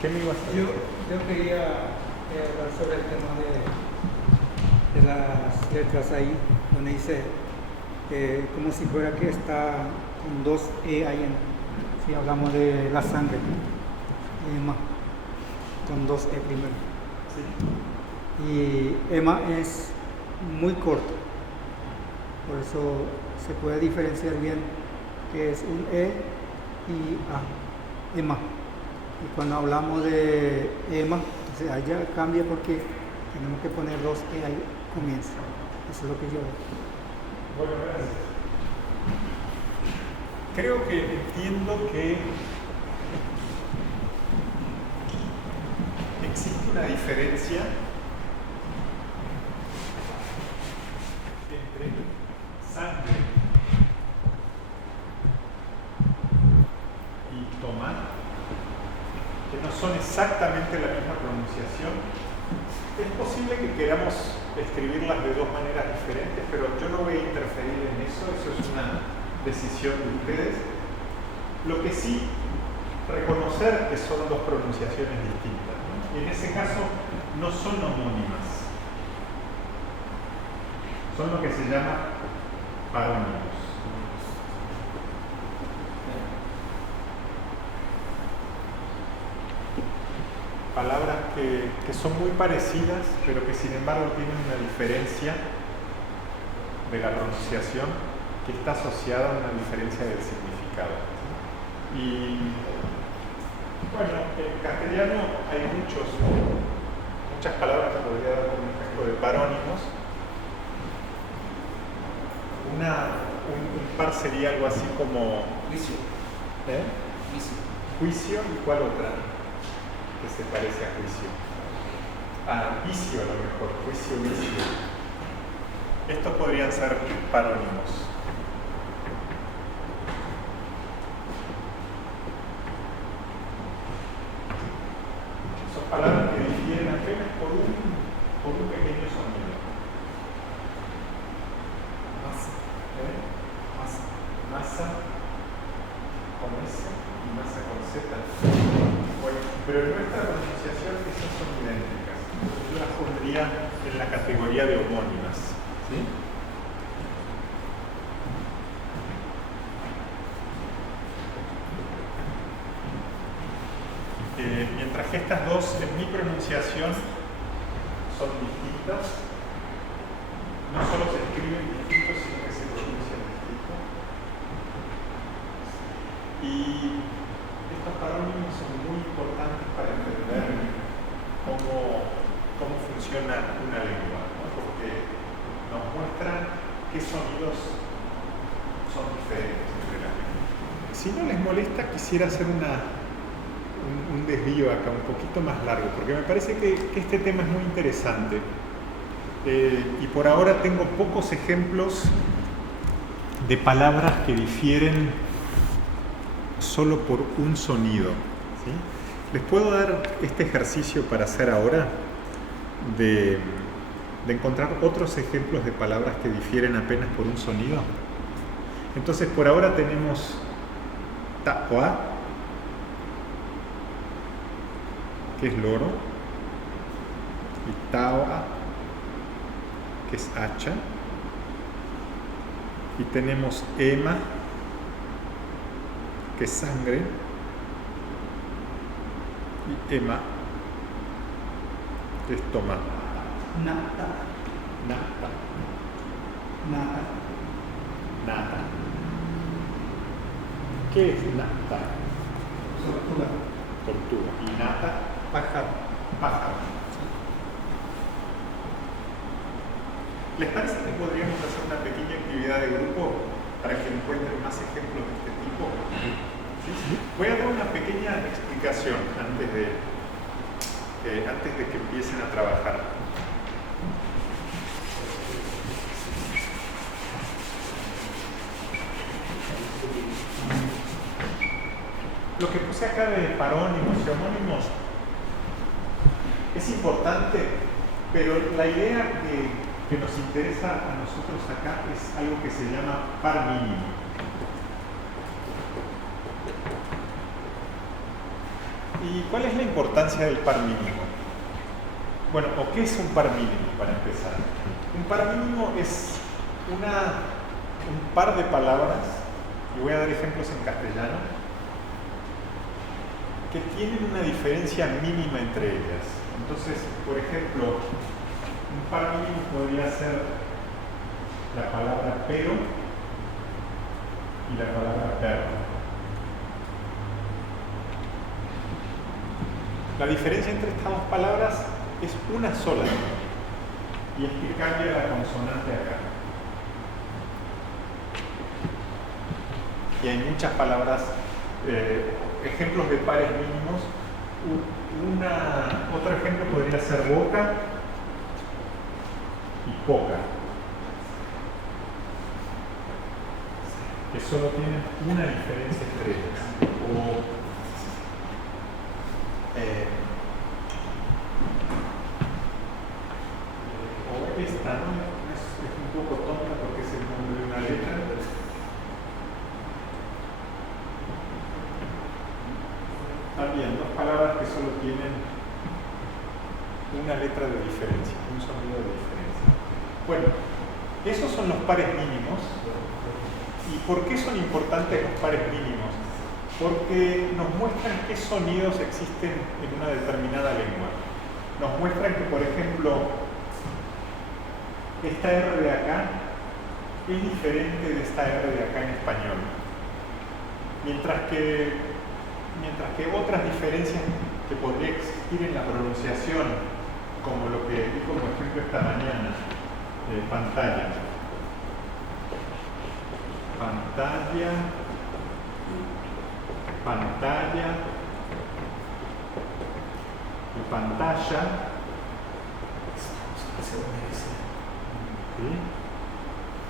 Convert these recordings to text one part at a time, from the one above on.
¿Qué me ibas a Yo, decir? yo quería hablar sobre el tema de las letras ahí, donde dice como si fuera que está con dos E ahí, si hablamos de la sangre, Ema, con dos E primero. Sí. Y Ema es muy corto, por eso se puede diferenciar bien que es un E y A, Ema. Y cuando hablamos de Ema, o sea, ya cambia porque tenemos que poner dos E ahí comienza. Eso es lo que yo veo. Bueno, gracias. Creo que entiendo que existe una diferencia entre sangre y tomar, que no son exactamente la misma pronunciación. Es posible que queramos escribirlas de dos maneras diferentes, pero yo no voy a interferir en eso es una decisión de ustedes. Lo que sí, reconocer que son dos pronunciaciones distintas, ¿no? Y en ese caso no son homónimas, son lo que se llama parónimos. Palabras que son muy parecidas, pero que sin embargo tienen una diferencia de la pronunciación que está asociada a una diferencia del significado. Y bueno, en castellano hay muchas palabras que podría dar como ejemplo de parónimos. Un par sería algo así como Juicio. juicio, y cuál otra que se parece a juicio. Vicio a lo mejor, juicio, vicio. Estos podrían ser parónimos. Son palabras que difieren apenas por un pequeño sonido. Masa con S y masa con Z. Bueno, pero en nuestra pronunciación esas son idénticas. Yo las pondría en la categoría de homónimas. ¿Sí? Mientras que estas dos en mi pronunciación son distintas, no solo se escriben distintos, sino que se pronuncian distintos. Y estos parónimos son muy importantes para entender cómo funciona una lengua, ¿no? Porque nos muestran qué sonidos son diferentes entre las lenguas. Si no les molesta, quisiera hacer un desvío acá un poquito más largo, porque me parece que este tema es muy interesante. Y por ahora tengo pocos ejemplos de palabras que difieren solo por un sonido, ¿sí? Les puedo dar este ejercicio para hacer ahora de encontrar otros ejemplos de palabras que difieren apenas por un sonido. Entonces por ahora tenemos ta'wa, que es loro, y tawa, que es hacha, y tenemos ema, que es sangre, y ema, que es tomar. Nata, Nata, nata, nata. ¿Qué es nata? tortuga, Tortuga. Y nata, pájaro. pájaro. ¿Les parece que podríamos hacer una pequeña actividad de grupo para que encuentren más ejemplos de este tipo? ¿Sí? Voy a dar una pequeña explicación antes de que empiecen a trabajar. Lo que puse acá de parónimos y homónimos es importante, pero la idea que nos interesa a nosotros acá es algo que se llama par mínimo. Y cuál es la importancia del par mínimo? Bueno, ¿o qué es un par mínimo para empezar? Un par mínimo es un par de palabras, y voy a dar ejemplos en castellano, que tienen una diferencia mínima entre ellas. Entonces, por ejemplo, un par mínimo podría ser la palabra pero y la palabra perro. La diferencia entre estas dos palabras es una sola, y es que cambia la consonante acá. Y hay muchas palabras, ejemplos de pares mínimos. Otro ejemplo podría ser boca y poca, que solo tienen una diferencia entre ellas. O esta, ¿no? Es un poco tonta porque es el nombre de una letra. También dos palabras que solo tienen una letra de diferencia, un sonido de diferencia. Bueno, esos son los pares mínimos. ¿Y por qué son importantes los pares mínimos? Porque nos muestran qué sonidos existen en una determinada lengua. Nos muestran que, por ejemplo, esta R de acá es diferente de esta R de acá en español. Mientras que otras diferencias que podría existir en la pronunciación, como lo que di como ejemplo esta mañana, pantalla, y pantalla, ¿sí?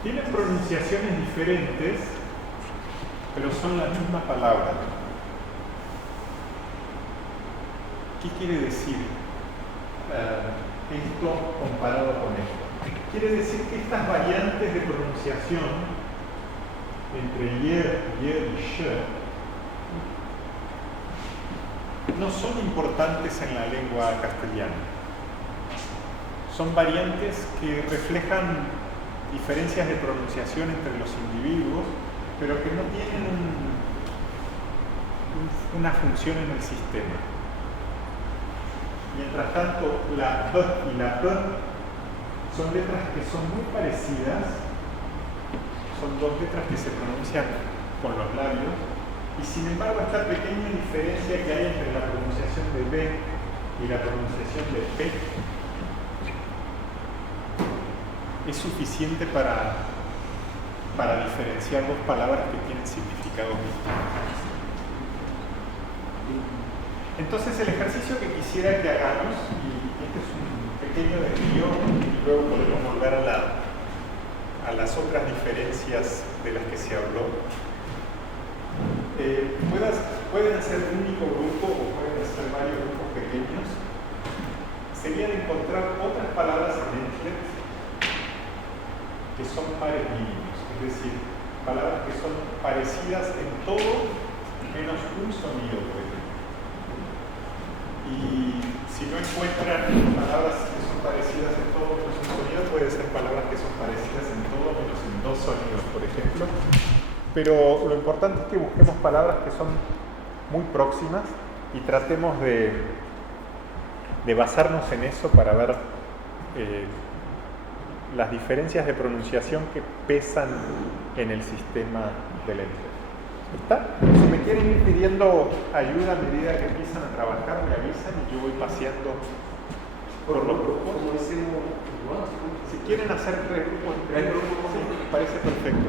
Tienen pronunciaciones diferentes, pero son la misma palabra. ¿Qué quiere decir esto comparado con esto? Quiere decir que estas variantes de pronunciación entre yer y she no son importantes en la lengua castellana. Son variantes que reflejan diferencias de pronunciación entre los individuos, pero que no tienen una función en el sistema. Mientras tanto, la B y la P son letras que son muy parecidas, son dos letras que se pronuncian con los labios, y sin embargo esta pequeña diferencia que hay entre la pronunciación de B y la pronunciación de P es suficiente para diferenciar dos palabras que tienen significados distintos. Entonces el ejercicio que quisiera que hagamos, y este es un pequeño desvío, y luego podemos volver a las otras diferencias de las que se habló, pueden hacer un único grupo o pueden hacer varios grupos pequeños, sería de encontrar otras palabras en Ethernet que son pares mínimos, es decir, palabras que son parecidas en todo menos un sonido, por ejemplo. Y si no encuentran palabras que son parecidas en todo menos un sonido, puede ser palabras que son parecidas en todo menos en dos sonidos, por ejemplo. Pero lo importante es que busquemos palabras que son muy próximas y tratemos de basarnos en eso para ver las diferencias de pronunciación que pesan en el sistema del ente. ¿Está? Si me quieren ir pidiendo ayuda a medida que empiezan a trabajar, me avisan y yo voy paseando por los grupos. Si quieren hacer grupos, sí, me parece perfecto.